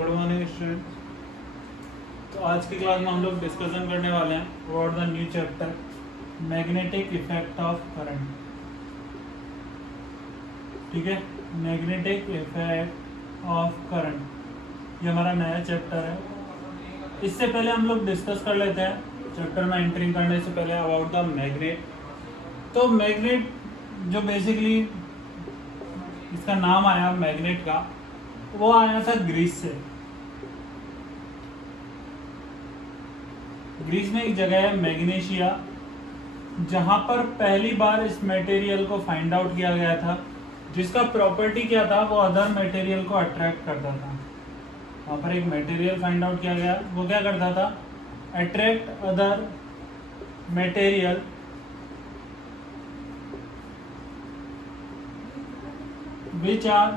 Good morning student. तो आज की क्लास में हम लोग डिस्कशन करने वाले हैं about the new chapter magnetic effect of current. ठीक है, मैग्नेटिक इफेक्ट ऑफ करंट ये हमारा नया चैप्टर है। इससे पहले हम लोग डिस्कस कर लेते हैं चैप्टर में एंट्रिंग करने से पहले अबाउट द मैग्नेट। तो मैग्नेट जो बेसिकली इसका नाम आया मैग्नेट का, वो आया था ग्रीस से। ग्रीस में एक जगह है मैग्नेशिया, जहां पर पहली बार इस मटेरियल को फाइंड आउट किया गया था, जिसका प्रॉपर्टी क्या था, वो अदर मटेरियल को अट्रैक्ट करता था। वहां पर एक मटेरियल फाइंड आउट किया गया, वो क्या करता था, attract other material which are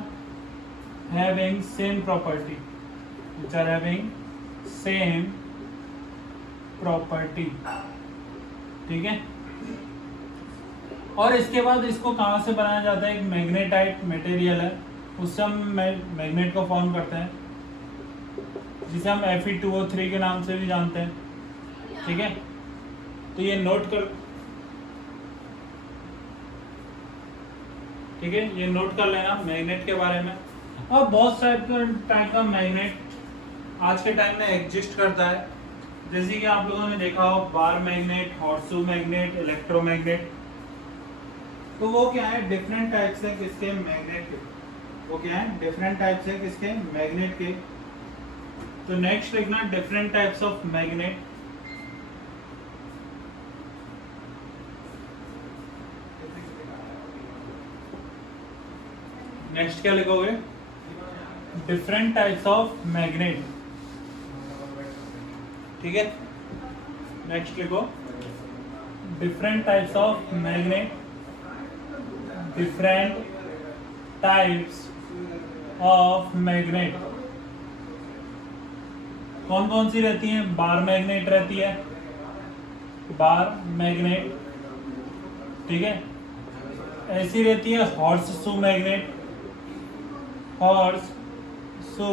having same property, ठीक है। और इसके बाद इसको कहाँ से बनाया जाता है, एक मैग्नेटाइट मटेरियल है, उससे हम मैग्नेट को फॉर्म करते हैं, जिसे हम Fe2O3 के नाम से भी जानते हैं। ठीक है, तो ये नोट कर, ठीक है, ये नोट कर लेना मैग्नेट के बारे में। और बहुत सारे टाइप का मैग्नेट आज के टाइम में एग्जिस्ट करता है, जैसे कि आप लोगों ने देखा हो bar magnet, horseshoe magnet, electromagnet. तो वो क्या है, डिफरेंट टाइप्स है किसके, मैग्नेट के। वो क्या है, डिफरेंट टाइप्स है किसके, मैग्नेट के। तो नेक्स्ट लिखना different types of magnet. Next क्या लिखोगे, डिफरेंट टाइप्स ऑफ मैग्नेट। ठीक है, नेक्स्ट लिखो different types of magnet, different types of magnet. कौन कौन सी रहती हैं, बार मैग्नेट रहती है, बार मैग्नेट। ठीक है, ऐसी रहती है horseshoe magnet, horseshoe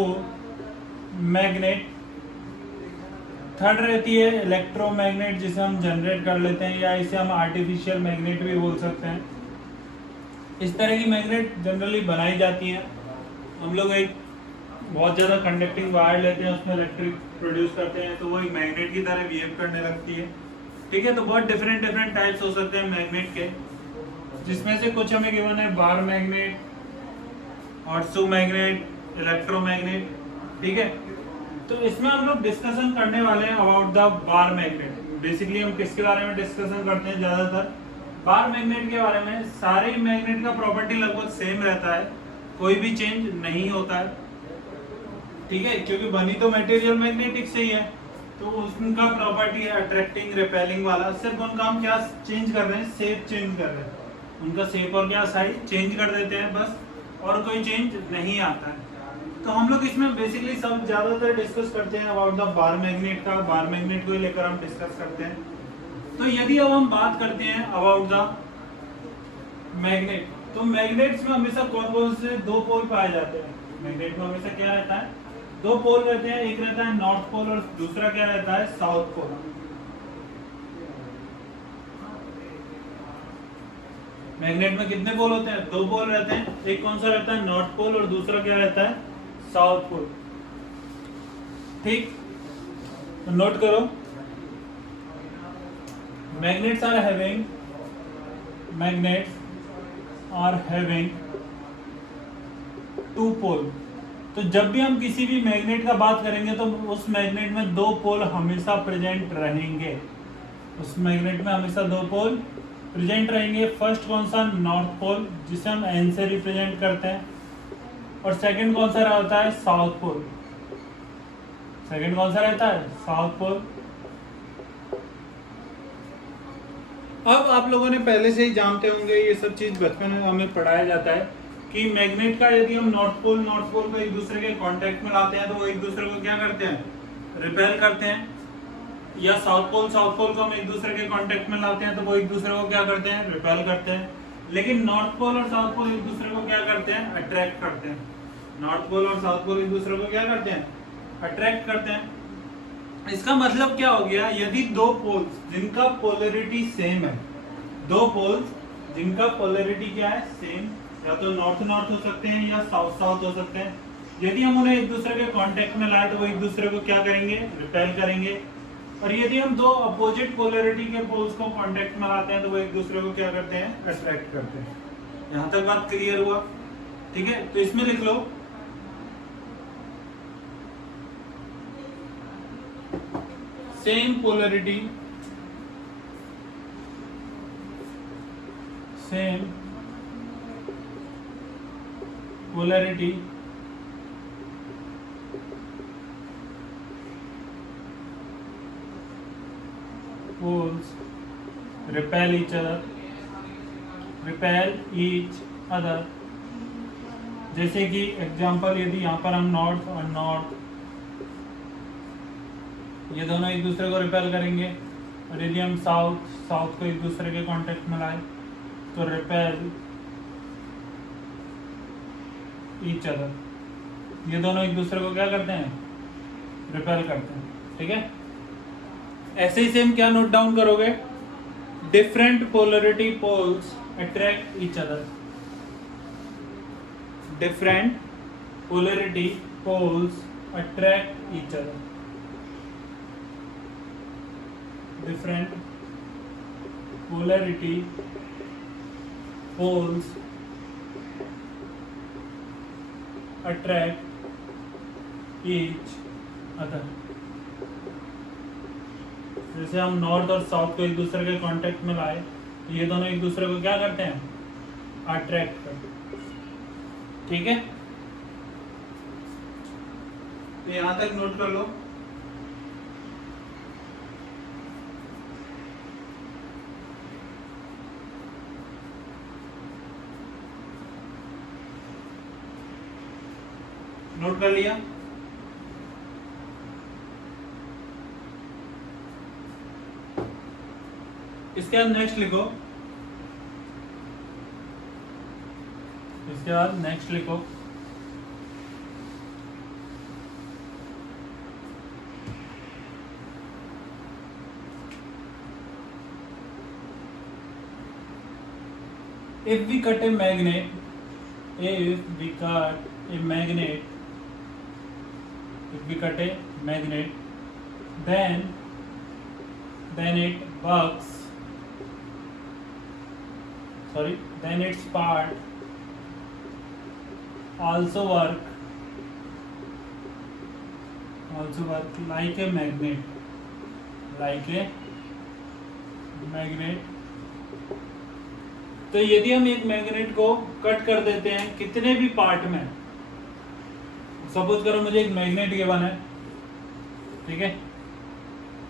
magnet. Third रहती है इलेक्ट्रोमैग्नेट, जिसे हम जनरेट कर लेते हैं, या इसे हम आर्टिफिशियल मैग्नेट भी बोल सकते हैं। इस तरह की मैग्नेट जनरली बनाई जाती हैं। हम लोग एक बहुत ज़्यादा कंडक्टिंग वायर लेते हैं, उसमें इलेक्ट्रिक प्रोड्यूस करते हैं, तो वो एक मैग्नेट की तरह बिहेव करने लगती है। ठीक है, तो बहुत डिफरेंट डिफरेंट टाइप्स हो सकते हैं मैग्नेट के, जिसमें से कुछ हमें गिवन है bar magnet, horseshoe magnet, electromagnet. ठीक है, तो इसमें हम लोग डिस्कशन करने वाले हैं about the bar magnet. Basically हम किसके बारे में डिस्कशन करते हैं, ज्यादातर बार मैग्नेट के बारे में। सारे मैग्नेट का प्रॉपर्टी लगभग सेम रहता है, कोई भी चेंज नहीं होता है। ठीक है, क्योंकि बनी तो मटेरियल मैग्नेटिक से ही है, तो उसका प्रॉपर्टी है अट्रैक्टिंग रिपेलिंग वाला। सिर्फ उनका हम क्या चेंज कर रहे हैं, शेप चेंज कर रहे हैं, उनका शेप और क्या साइज चेंज कर देते हैं बस, और कोई चेंज नहीं आता है। तो हम लोग इसमें बेसिकली सब ज्यादातर डिस्कस करते हैं अबाउट द बार मैग्नेट का, बार मैग्नेट को ही लेकर हम डिस्कस करते हैं। तो यदि अब हम बात करते हैं अबाउट द मैग्नेट, तो मैग्नेट्स में हमेशा कौन कौन से दो पोल पाए जाते हैं। मैग्नेट में हमेशा क्या रहता है, दो पोल रहते हैं, एक रहता है नॉर्थ पोल और दूसरा क्या रहता है, साउथ पोल। मैग्नेट में कितने पोल होते हैं, दो पोल रहते हैं, एक कौन सा रहता है, नॉर्थ पोल, और दूसरा क्या रहता है, साउथ पोल। ठीक, तो नोट करो, मैग्नेट्स आर हैविंग टू पोल। तो जब भी हम किसी भी मैग्नेट का बात करेंगे, तो उस मैग्नेट में दो पोल हमेशा प्रेजेंट रहेंगे। उस मैग्नेट में हमेशा दो पोल प्रेजेंट रहेंगे। फर्स्ट कौन सा, नॉर्थ पोल, जिसे हम एन से रिप्रेजेंट करते हैं, और सेकंड कौन सा रहता है, साउथ पोल। सेकंड कौन सा रहता है, साउथ पोल। अब आप लोगों ने पहले से ही जानते होंगे, ये सब चीज बचपन में हमें पढ़ाया जाता है कि मैग्नेट का यदि हम नॉर्थ पोल को एक दूसरे के कांटेक्ट में लाते हैं, तो वो एक दूसरे को क्या करते हैं, रिपेल करते हैं। या साउथ पोल को हम एक दूसरे के कांटेक्ट में लाते हैं, तो वो एक दूसरे को क्या करते हैं, रिपेल करते हैं। लेकिन नॉर्थ पोल और साउथ पोल एक दूसरे को क्या करते हैं, अट्रैक्ट करते हैं। नॉर्थ पोल और साउथ पोल एक दूसरे को क्या करते हैं, अट्रैक्ट करते हैं। इसका मतलब क्या हो गया, यदि दो पोल्स जिनका पोलरिटी सेम है, दो पोल्स जिनका पोलरिटी क्या है, सेम, या तो नॉर्थ नॉर्थ हो सकते हैं या साउथ साउथ हो सकते हैं, यदि हम उन्हें एक दूसरे के कांटेक्ट में लाए तो वो एक दूसरे को क्या करेंगे, रिपेल करेंगे। और यदि हम दो अपोजिट पोलरिटी के पोल्स को कांटेक्ट में लाते हैं तो वो एक दूसरे को क्या करते हैं, अट्रैक्ट करते हैं। यहां तक बात क्लियर हुआ? ठीक है, तो इसमें लिख लो same polarity, same polarity poles repel each other, repel each other। जैसे कि एग्जांपल, यदि यहाँ पर हम नॉर्थ और नॉर्थ, ये दोनों एक दूसरे को रिपेल करेंगे, और यदि हम साउथ साउथ को एक दूसरे के कांटेक्ट में लाए तो रिपेल ईच अदर, ये दोनों एक दूसरे को क्या करते हैं, रिपेल करते हैं। ठीक है, ऐसे ही सेम क्या नोट डाउन करोगे, different polarity poles attract each other, different polarity poles attract each other, different polarity poles attract each other. जैसे हम नॉर्थ और साउथ को एक दूसरे के कांटेक्ट में लाए, ये दोनों एक दूसरे को क्या करते हैं, अट्रैक्ट करते हैं। ठीक है, तो यहां तक नोट कर लो। नोट कर लिया? इसके बाद नेक्स्ट लिखो, इसके बाद नेक्स्ट लिखो, if we cut a magnet, if we cut a magnet, if we cut a magnet, then it works, sorry, then its part also work like a magnet, like a magnet। तो यदि हम एक magnet को cut कर देते हैं कितने भी पार्ट में, सपोज करो मुझे एक मैग्नेट गिवन है, ठीक है,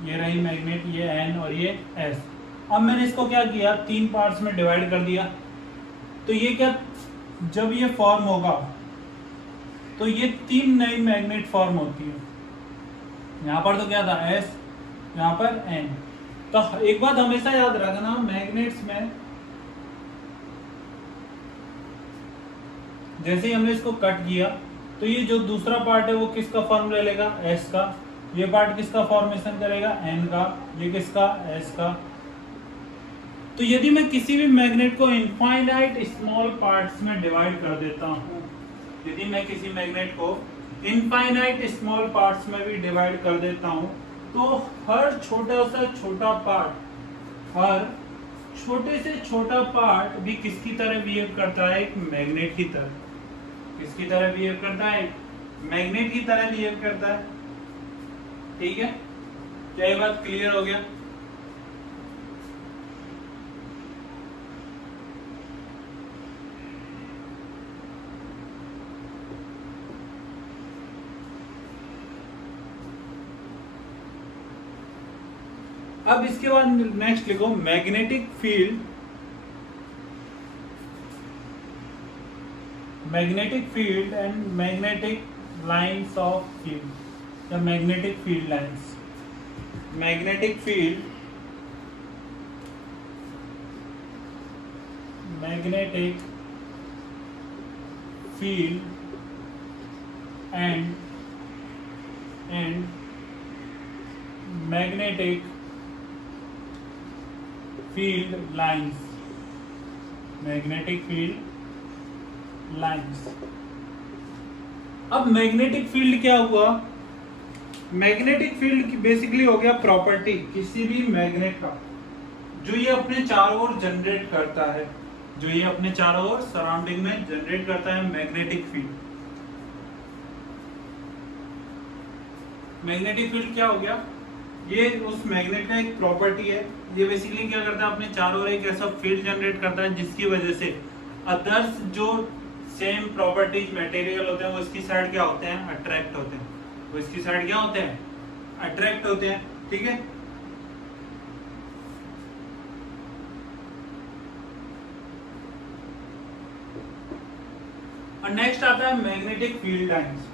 ये रही मैग्नेट, ये एन और ये एस। अब मैंने इसको क्या किया, तीन पार्ट्स में डिवाइड कर दिया, तो ये क्या, जब ये फॉर्म होगा तो ये तीन नई मैग्नेट फॉर्म होती है। यहाँ पर तो क्या था, एस, यहाँ पर एन। तो एक बात हमेशा याद रखना, मैग्नेट्स में जैसे ही हमने इसको कट किया तो ये जो दूसरा पार्ट है वो किसका फॉर्म ले लेगा, एस का। ये पार्ट किसका फॉर्मेशन करेगा, एन का। ये किसका, एस का। तो यदि मैं किसी भी मैग्नेट को इनफाइनाइट स्मॉल पार्ट्स में डिवाइड कर देता हूं, यदि मैं किसी मैग्नेट को इनफाइनाइट स्मॉल पार्ट्स में भी डिवाइड कर देता हूं, तो हर छोटा से छोटा पार्ट, हर छोटे से छोटा पार्ट भी किसकी तरह बिहेव करता है, एक मैग्नेट की तरह। किसकी तरह बिहेव करता है, मैग्नेट की तरह बिहेव करता है। ठीक है, क्या ये बात क्लियर हो गया? अब इसके बाद नेक्स्ट लिखो, magnetic field, magnetic field and magnetic lines of field, या magnetic field lines. Magnetic field, magnetic field and and magnetic field lines, magnetic field lines. अब मैग्नेटिक फील्ड क्या हुआ? मैग्नेटिक फील्ड बेसिकली हो गया प्रॉपर्टी किसी भी magnet का जो ये अपने चारों ओर जनरेट करता है, जो ये अपने चारों ओर सराउंडिंग में जनरेट करता है मैग्नेटिक फील्ड। मैग्नेटिक फील्ड क्या हो गया? ये उस मैग्नेट का एक प्रॉपर्टी है। ये बेसिकली क्या करता है? अपने चारों ओर एक ऐसा फील्ड जनरेट करता है जिसकी वजह से अदर्स जो सेम प्रॉपर्टीज मटेरियल होते हैं वो इसकी साइड क्या होते हैं? अट्रैक्ट होते हैं। वो इसकी साइड क्या होते हैं? अट्रैक्ट होते हैं। ठीक है, और नेक्स्ट आता है मैग्नेटिक फील्ड लाइंस।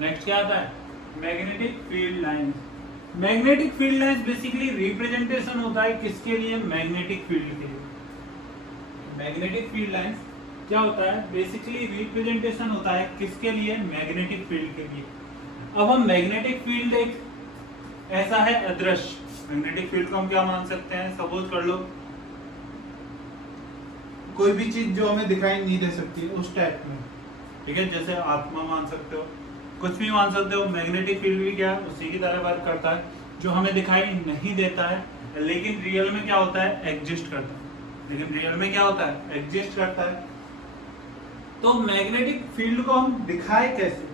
नेक्स्ट क्या आता है? Magnetic field lines. Magnetic field lines basically representation होता है किसके लिए? मैग्नेटिक फील्ड के लिए। मैग्नेटिक फील्ड लाइंस क्या होता है? बेसिकली रिप्रेजेंटेशन होता है किसके लिए? मैग्नेटिक फील्ड के लिए। अब हम मैग्नेटिक फील्ड एक ऐसा है अदृश्य। मैग्नेटिक फील्ड को हम क्या मान सकते हैं? सपोज कर लो कोई भी चीज जो हमें दिखाई नहीं दे सकती उस टाइप में। ठीक है, जैसे आत्मा मान सकते हो, कुछ भी मान सकते हो। मैग्नेटिक फील्ड भी क्या उसी की तरह वर्क करता है, जो हमें दिखाई नहीं देता है लेकिन रियल में क्या होता है? एग्जिस्ट करता है। लेकिन रियल में क्या होता है? एग्जिस्ट करता है। तो मैग्नेटिक फील्ड को हम दिखाए कैसे?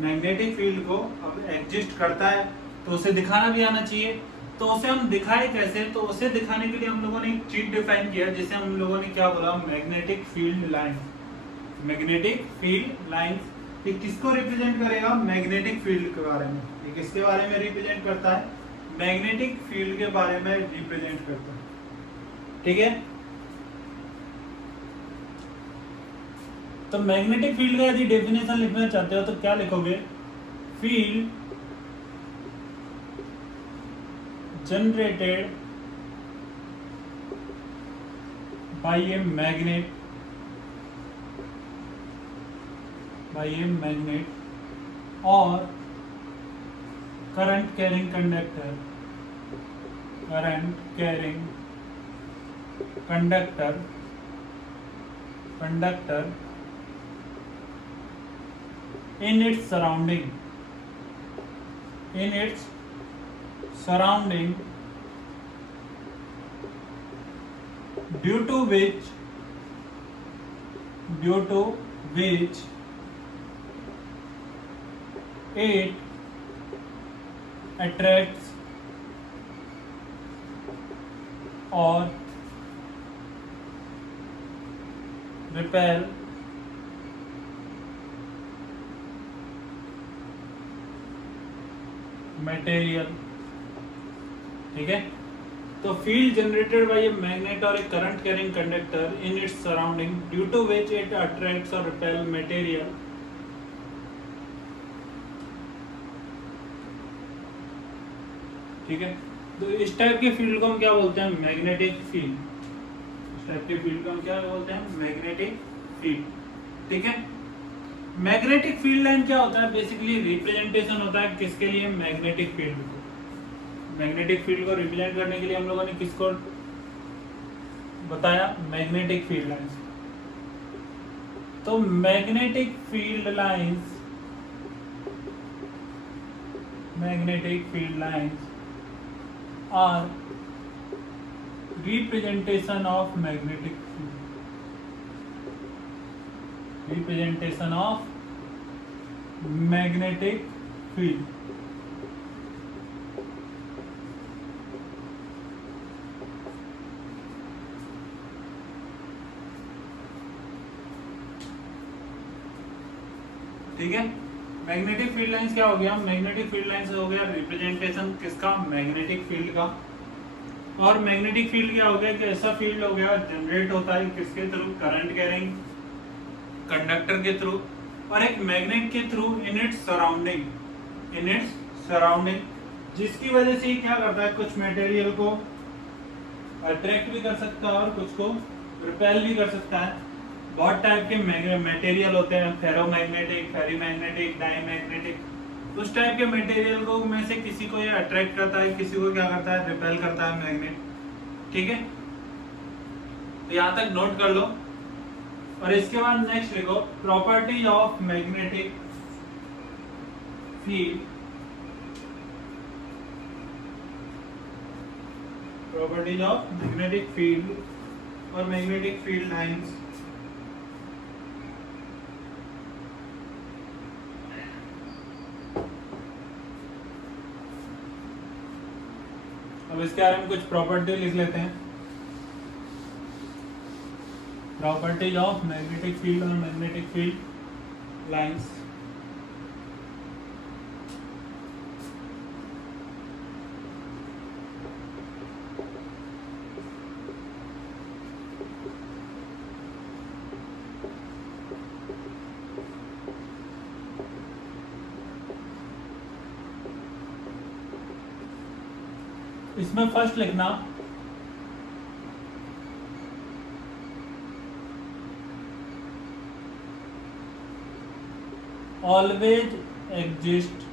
मैग्नेटिक फील्ड को अब एग्जिस्ट करता है तो उसे दिखाना भी आना चाहिए। तो उसे हम दिखाए कैसे? तो उसे दिखाने के लिए हम लोगों ने एक चीज डिफाइन किया जिसे हम लोगों ने क्या बोला? Magnetic field line. Magnetic field line ये किसको रिप्रेजेंट करेगा? मैग्नेटिक फील्ड के बारे में। ये किसके बारे में रिप्रेजेंट करता है? मैग्नेटिक फील्ड के बारे में रिप्रेजेंट करता है। ठीक है, तो मैग्नेटिक फील्ड का यदि डेफिनेशन लिखना चाहते हो तो क्या लिखोगे? Field generated by a magnet और current carrying conductor in its surrounding due to which it attracts or repel material. ठीक है, तो field generated by a magnet और a current carrying conductor in its surrounding due to which it attracts और repel material. ठीक है, तो इस type के फील्ड को हम क्या बोलते हैं? Magnetic field. इस टाइप के फील्ड को हम क्या बोलते हैं? Magnetic field. ठीक है, मैग्नेटिक फील्ड लाइन क्या होता है? बेसिकली रिप्रेजेंटेशन होता है किसके लिए? मैग्नेटिक फील्ड को। मैग्नेटिक फील्ड को रिप्रेजेंट करने के लिए हम लोगों ने किसको बताया? Magnetic field lines. तो magnetic field lines are representation of magnetic field. Representation of magnetic field. ठीक है, मैग्नेटिक फील्ड लाइंस क्या हो गया? मैग्नेटिक फील्ड लाइंस हो गया रिप्रेजेंटेशन किसका? मैग्नेटिक फील्ड का। और मैग्नेटिक फील्ड क्या हो गया कि ऐसा फील्ड हो गया जनरेट होता है किसके थ्रू? करंट कैरिंग कंडक्टर के थ्रू और एक मैग्नेट के थ्रू इन इट्स सराउंडिंग, जिसकी वजह से क्या करता है? कुछ मटेरियल को अट्रैक्ट भी कर सकता है और कुछ को रिपेल भी कर सकता है। बहुत टाइप के मटेरियल होते हैं, फेरोमैग्नेटिक, फेरीमैग्नेटिक, डायमैग्नेटिक, उस टाइप के मटेरियल को में से किसी को ये अट्रैक्ट करता है, किसी को क्या करता है, रिपेल करता है मैग्नेट। ठीक है, तो यहाँ तक नोट कर लो। और इसके बाद नेक्स्ट लिखो properties of magnetic field, properties of magnetic field और मैग्नेटिक फील्ड लाइंस। अब इसके बारे में कुछ प्रॉपर्टी लिख लेते हैं। प्रॉपर्टीज ऑफ मैग्नेटिक फील्ड और मैग्नेटिक फील्ड लाइंस। इसमें फर्स्ट लिखना always exist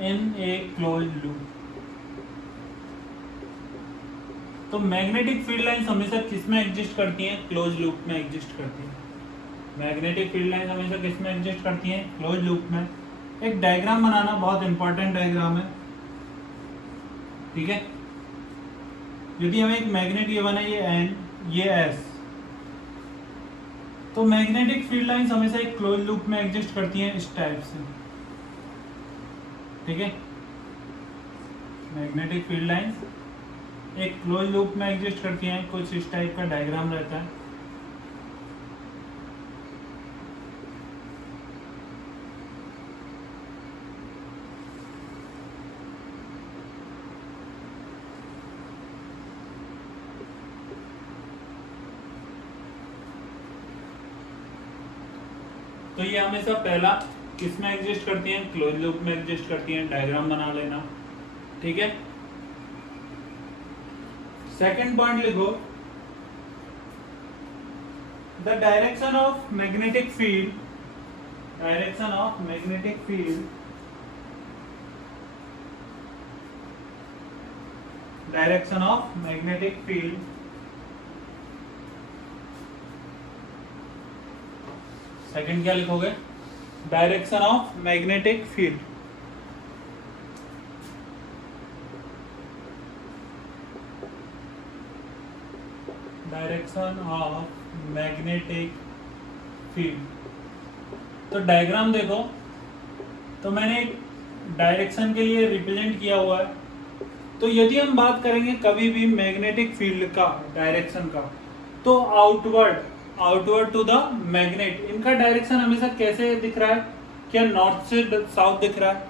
in a closed loop। तो मैग्नेटिक फील्ड लाइंस हमेशा किसमें एग्जिस्ट करती हैं? क्लोज लूप में एग्जिस्ट करती हैं। मैग्नेटिक फील्ड लाइंस हमेशा किसमें एग्जिस्ट करती हैं? क्लोज लूप में। एक डायग्राम बनाना बहुत इंपॉर्टेंट डायग्राम है। ठीक है, यदि हमें एक मैग्नेट ये बना, ये एन, ये एस, तो मैग्नेटिक फील्ड लाइंस हमेशा एक क्लोज लूप में एग्जिस्ट करती हैं इस टाइप से। ठीक है, मैग्नेटिक फील्ड लाइंस एक क्लोज लूप में एग्जिस्ट करती हैं, कुछ इस टाइप का डायग्राम रहता है। तो ये हमेशा पहला किसमें एग्जिस्ट करती हैं? क्लोज लूप में एग्जिस्ट करती हैं। डायग्राम बना लेना। ठीक है, सेकंड पॉइंट लिखो the direction of magnetic field, direction of magnetic field, direction of magnetic field second क्या लिखोगे? Direction of magnetic field. Direction of magnetic field. तो डायग्राम देखो, तो मैंने एक डायरेक्शन के लिए रिप्रेजेंट किया हुआ है। तो यदि हम बात करेंगे कभी भी मैग्नेटिक फील्ड का डायरेक्शन का, तो आउटवर्ड टू द मैग्नेट, इनका डायरेक्शन हमेशा कैसे दिख रहा है? क्या नॉर्थ से साउथ दिख रहा है?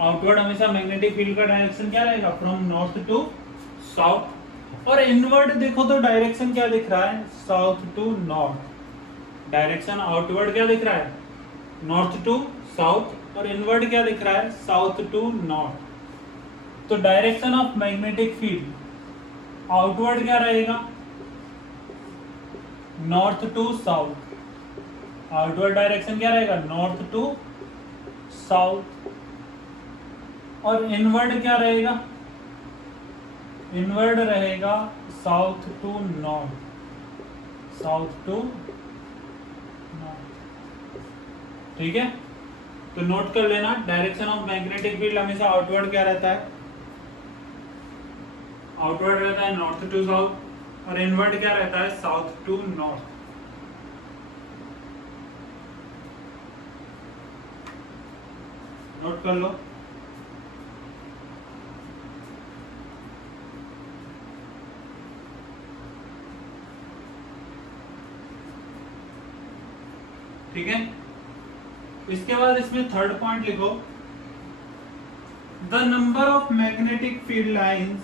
आउटवर्ड हमेशा मैग्नेटिक फील्ड का डायरेक्शन क्या रहेगा? From north to south. और इनवर्ड देखो तो डायरेक्शन क्या दिख रहा है? South to north. Direction outward क्या दिख रहा है? North to south. और इनवर्ड क्या दिख रहा है? South to north. तो direction of magnetic field outward क्या रहेगा? North to south. Outward direction क्या रहेगा? North to south. और इनवर्ड क्या रहेगा? इनवर्ड रहेगा south to north, south to north. ठीक है, तो नोट कर लेना डायरेक्शन ऑफ मैग्नेटिक फील्ड हमेशा आउटवर्ड क्या रहता है? आउटवर्ड रहता है नॉर्थ टू साउथ। और इनवर्ड क्या रहता है? South to north. नोट कर लो। ठीक है, इसके बाद इसमें थर्ड पॉइंट लिखो the number of magnetic field lines,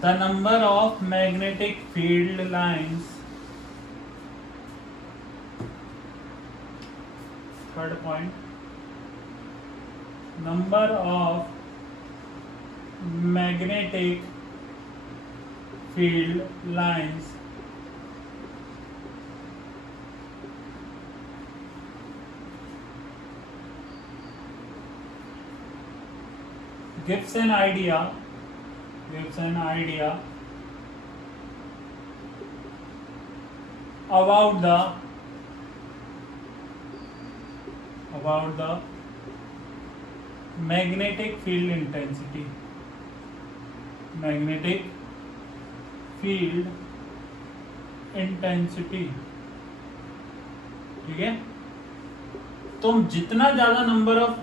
the number of magnetic field lines, third point, number of magnetic field lines gives an idea about the magnetic field intensity. ठीक है, तो जितना ज्यादा नंबर ऑफ,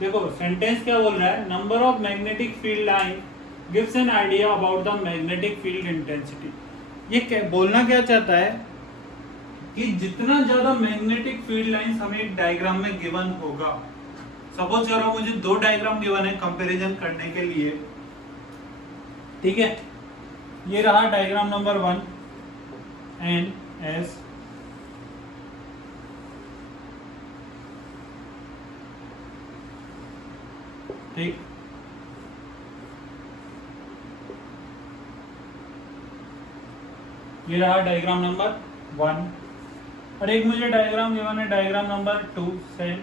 देखो sentence क्या बोल रहा है, number of magnetic field line gives an idea about the magnetic field intensity. ये बोलना क्या चाहता है कि जितना ज्यादा मैग्नेटिक फील्ड लाइंस हमें एक डायग्राम में गिवन होगा, सपोज करो मुझे दो डायग्राम गिवन है कंपैरिजन करने के लिए, ठीक है, ये रहा डायग्राम नंबर 1 एन एस, ठीक, ये रहा डायग्राम नंबर 1, और एक मुझे डायग्राम गिवन है डायग्राम नंबर 2 सेल,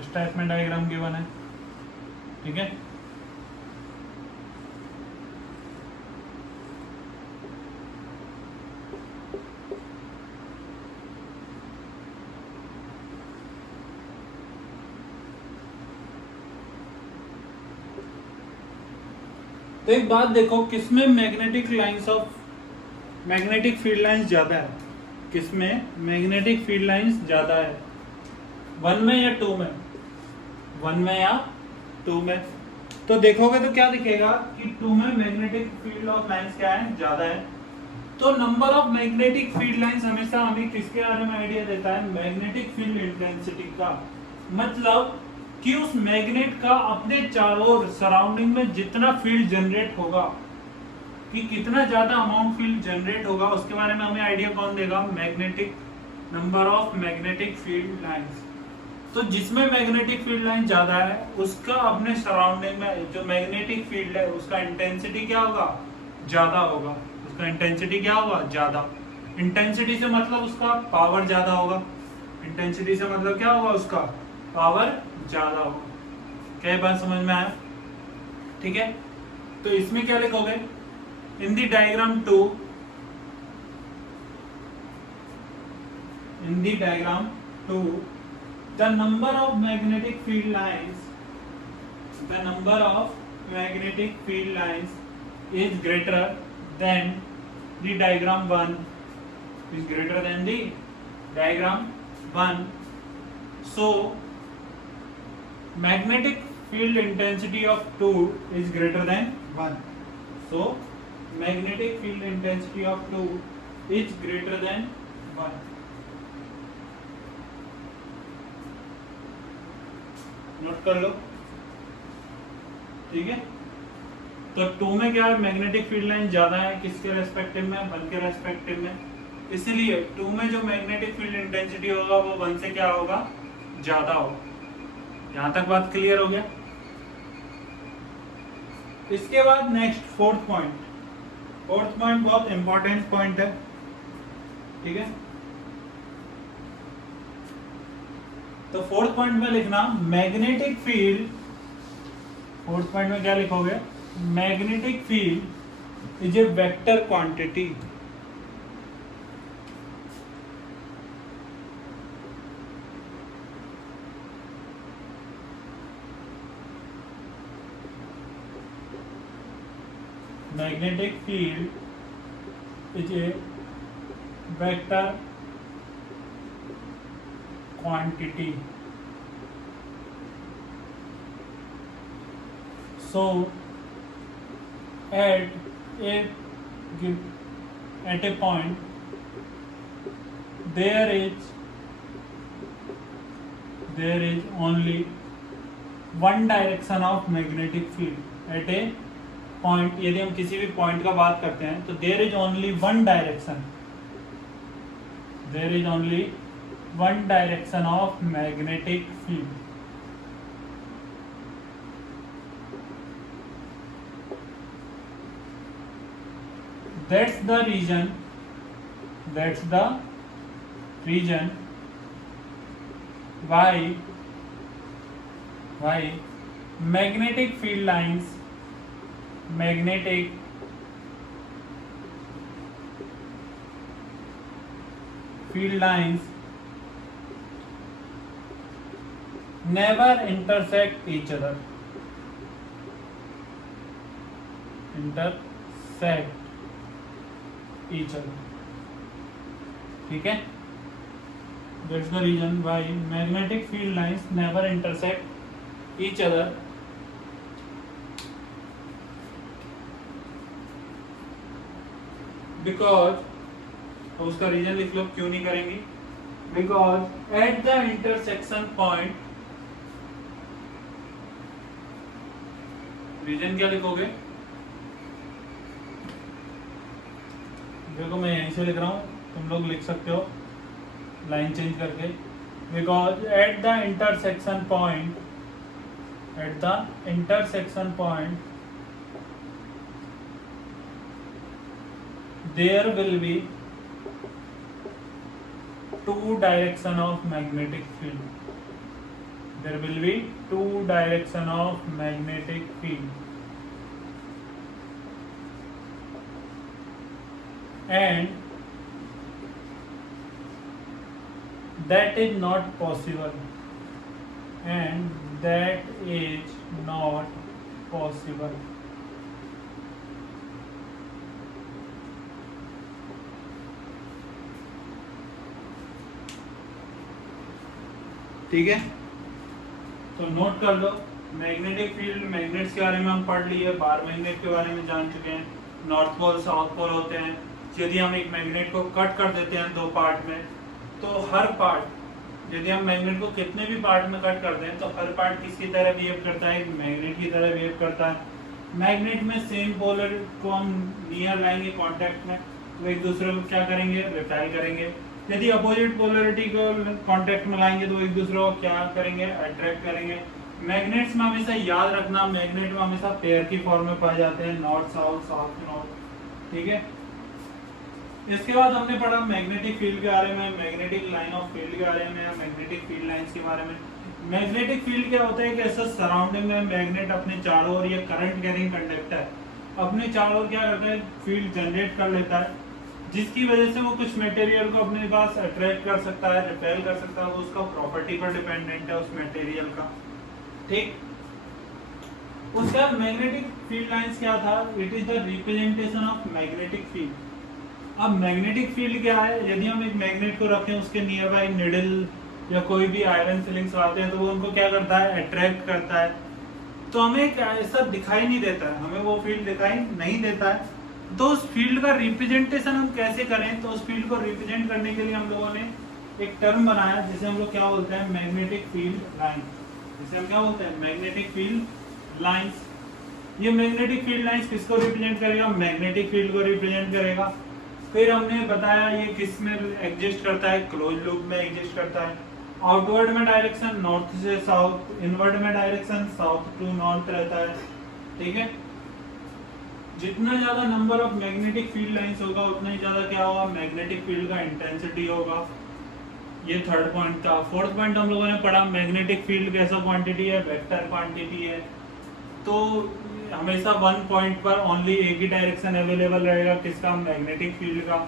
इस टाइप में डायग्राम गिवन है, ठीक है। तो एक बात देखो, किसमें मैग्नेटिक फील्ड लाइंस ज्यादा है, किसमें मैग्नेटिक फील्ड लाइंस ज्यादा है, 1 में या 2 में, 1 में या 2 में। तो देखोगे तो क्या दिखेगा कि 2 में मैग्नेटिक फील्ड ऑफ लाइंस क्या है, ज्यादा है। तो number of magnetic field lines हमेशा हमें किसके बारे में आइडिया देता है, मैग्नेटिक फील्ड इंटेंसिटी का, मतलब कि उस मैग्नेट का अपने चारों ओर सराउंडिंग में जितना फील्ड जनरेट होगा, कि कितना ज्यादा अमाउंट फील्ड जनरेट होगा, उसके बारे में हमें आइडिया कौन देगा, magnetic, number of magnetic field lines. तो जिसमें मैग्नेटिक फील्ड लाइन ज्यादा है उसका अपने सराउंडिंग में जो मैग्नेटिक फील्ड है उसका इंटेंसिटी क्या होगा, ज्यादा होगा, उसका इंटेंसिटी क्या होगा, ज्यादा। इंटेंसिटी से मतलब उसका पावर ज्यादा होगा, इंटेंसिटी से मतलब क्या होगा, उसका पावर ज्यादा होगा। क्या बात समझ में आया, ठीक है। तो इसमें क्या लिखोगे, इन the diagram 2, the number of magnetic field lines is greater than the diagram 1, is greater than the diagram 1. So magnetic field intensity of 2 is greater than 1. So magnetic field intensity of 2 is greater than 1. Note कर लो, ठीक है। तो 2 में क्या है, magnetic field line ज्यादा है, किसके रेस्पेक्टिव में, 1 के रेस्पेक्टिव में, इसलिए 2 में जो मैग्नेटिक फील्ड इंटेंसिटी होगा वो 1 से क्या होगा, ज्यादा होगा। यहां तक बात क्लियर हो गया। इसके बाद नेक्स्ट फोर्थ पॉइंट बहुत इंपॉर्टेंट पॉइंट है, ठीक है। तो फोर्थ पॉइंट में लिखना मैग्नेटिक फील्ड, फोर्थ पॉइंट में क्या लिखोगे, magnetic field is a vector quantity, magnetic field is a vector quantity. So at a point there is only one direction of magnetic field. At a point, यदि हम किसी भी point का बात करते हैं तो there is only one direction of magnetic field. that's the reason why magnetic field lines never intersect each other. ठीक है, that's the reason why magnetic field lines never intersect each other. Because, तो उसका reason लिख लो, क्यों नहीं करेंगे? Because at the intersection point, reason क्या लिखोगे? देखो मैं यहीं से लिख रहा हूँ, तुम लोग लिख सकते हो लाइन चेंज करके. Because at the intersection point, there will be two direction of magnetic field. And that is not possible. ठीक है, तो नोट कर लो. मैग्नेटिक फील्ड, मैग्नेट्स के बारे में हम पढ़ लिए, बार मैग्नेट के बारे में जान चुके हैं. नॉर्थ पोल साउथ पोल होते हैं. यदि हम एक मैग्नेट को कट कर देते हैं दो पार्ट में, तो हर पार्ट, यदि हम मैग्नेट को कितने भी पार्ट में कट कर दें तो हर पार्ट किसकी तरह बिहेव करता है? एक मैग्नेट की तरह बिहेव करता है. मैग्नेट में सेम पोलर को हम नियर लाएंगे कांटेक्ट में, तो एक दूसरे को क्या करेंगे? रिपेल करेंगे. यदि अपोजिट पोलरिटी को कांटेक्ट में लाएंगे तो एक दूसरे को क्या करेंगे? अट्रैक्ट करेंगे. मैग्नेट्स में हमेशा याद रखना, मैग्नेट में हमेशा पेयर की फॉर्म में पाए जाते हैं, नॉर्थ साउथ, साउथ नॉर्थ. ठीक है, इसके बाद हमने पढ़ा मैग्नेटिक फील्ड के बारे में, मैग्नेटिक लाइन ऑफ फील्ड के बारे में, मैग्नेटिक फील्ड लाइंस के बारे में. मैग्नेटिक फील्ड क्या होता है कि ऐसा सराउंडिंग में मैग्नेट अपने चारों ओर, ये करंट कैरिंग कंडक्टर अपने चारों ओर क्या करता है? फील्ड जनरेट कर लेता है, जिसकी वजह से वो कुछ मटेरियल को अपने पास अट्रैक्ट कर सकता है, रिपेल कर सकता है. वो उसका प्रॉपर्टी पर डिपेंडेंट है उस मटेरियल का. ठीक, उसका मैग्नेटिक फील्ड लाइंस क्या था? It is the representation of magnetic field. अब मैग्नेटिक फील्ड क्या है? यदि हम एक मैग्नेट को रखें, उसके नियर बाय निडल या कोई भी आयरन फिलिंग्स आते हैं, तो वो उनको क्या करता है? अट्रैक्ट करता है. तो हमें ऐसा दिखाई नहीं देता है, हमें वो फील्ड दिखाई नहीं देता है. तो उस फील्ड का रिप्रेजेंटेशन हम कैसे करें? तो उस फील्ड को रिप्रेजेंट करने के लिए हम लोगों ने एक टर्म बनाया जिसे हम लोग क्या बोलते हैं? Magnetic field line. जिसे हम क्या बोलते हैं? Magnetic field lines. ये मैग्नेटिक फील्ड लाइंस किसको रिप्रेजेंट करेगा? मैग्नेटिक फील्ड को रिप्रेजेंट करेगा. फिर हमने बताया ये किस में एग्जिस्ट करता है? क्लोज लूप में एग्जिस्ट करता है. आउटवर्ड में डायरेक्शन नॉर्थ से साउथ, इनवर्ड में डायरेक्शन साउथ टू नॉर्थ रहता है. ठीक है, जितना ज्यादा number of magnetic field lines होगा उतना ही ज्यादा क्या होगा? मैग्नेटिक फील्ड का इंटेंसिटी होगा. ये थर्ड पॉइंट था. फोर्थ पॉइंट हम लोगों ने पढ़ा मैग्नेटिक फील्ड कैसा क्वांटिटी है? वेक्टर क्वांटिटी है. तो हमेशा वन पॉइंट पर ओनली एक ही डायरेक्शन अवेलेबल रहेगा, किसका? मैग्नेटिक फील्ड का.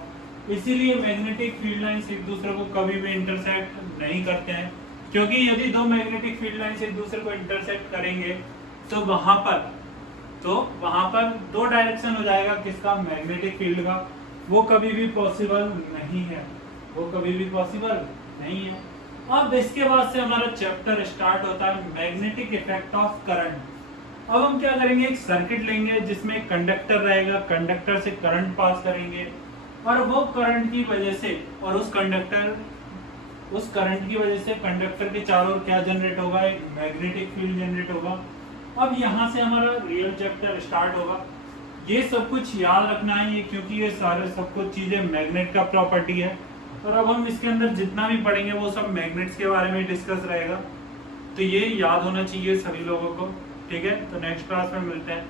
इसीलिए मैग्नेटिक फील्ड लाइंस एक दूसरे को कभी भी इंटरसेक्ट नहीं करते हैं, क्योंकि यदि दो मैग्नेटिक फील्ड लाइंस एक दूसरे को इंटरसेक्ट करेंगे तो वहां पर दो डायरेक्शन हो जाएगा, किसका? मैग्नेटिक फील्ड का. वो कभी भी पॉसिबल नहीं है. अब इसके बाद से हमारा चैप्टर स्टार्ट होता है मैग्नेटिक इफेक्ट ऑफ करंट. अब हम क्या करेंगे? एक सर्किट लेंगे जिसमें एक कंडक्टर रहेगा, कंडक्टर से करंट पास करेंगे, और वो करंट की वजह से, और उस करंट की वजह से कंडक्टर के चारों ओर क्या जनरेट होगा? एक मैग्नेटिक फील्ड जनरेट होगा. अब यहाँ से हमारा रियल चैप्टर स्टार्ट होगा. ये सब कुछ याद रखना है, क्योंकि ये सारे सब कुछ चीजें मैग्नेट का प्रॉपर्टी है. और अब हम इसके अंदर जितना भी पढ़ेंगे वो सब मैग्नेट्स के बारे में डिस्कस रहेगा. तो ये याद होना चाहिए सभी लोगों को. ठीक है, तो नेक्स्ट क्लास में मिलते हैं.